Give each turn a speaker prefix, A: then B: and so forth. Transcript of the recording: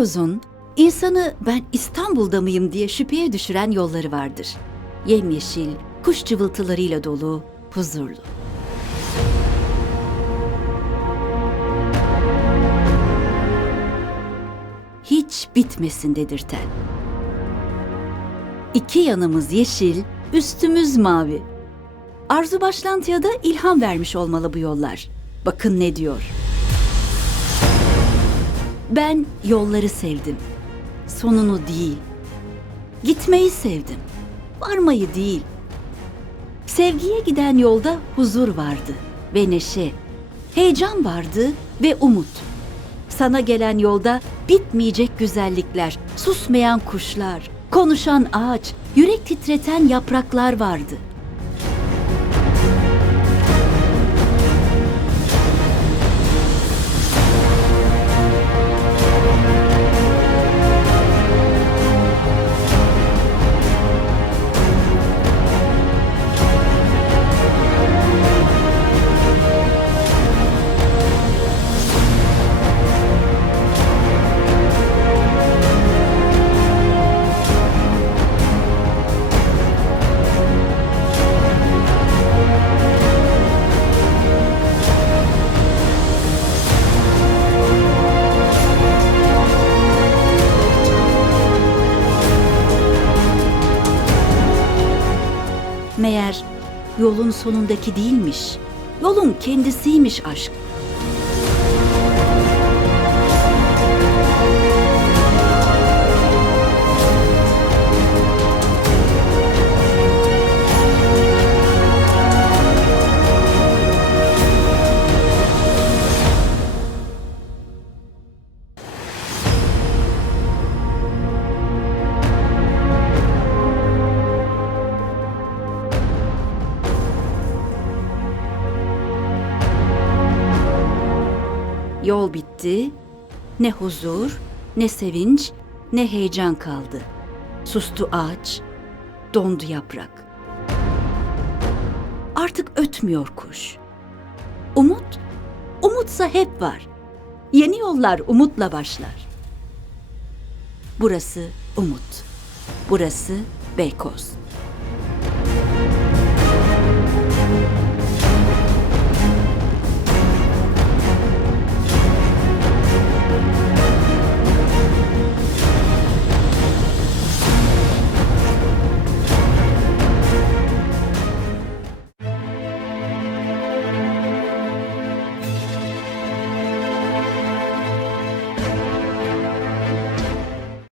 A: Beykoz'un insanı ben İstanbul'da mıyım diye şüpheye düşüren yolları vardır. Yemyeşil, kuş cıvıltılarıyla dolu, huzurlu. Hiç bitmesin dedirten. İki yanımız yeşil, üstümüz mavi. Arzu Başlantı'ya da ilham vermiş olmalı bu yollar. Bakın ne diyor. Ben yolları sevdim. Sonunu değil. Gitmeyi sevdim. Varmayı değil. Sevgiye giden yolda huzur vardı ve neşe. Heyecan vardı ve umut. Sana gelen yolda bitmeyecek güzellikler, susmayan kuşlar, konuşan ağaç, yürek titreten yapraklar vardı. Yolun sonundaki değilmiş, yolun kendisiymiş aşk. Yol bitti, ne huzur, ne sevinç, ne heyecan kaldı. Sustu ağaç, dondu yaprak. Artık ötmüyor kuş. Umut, umutsa hep var. Yeni yollar umutla başlar. Burası umut. Burası Beykoz.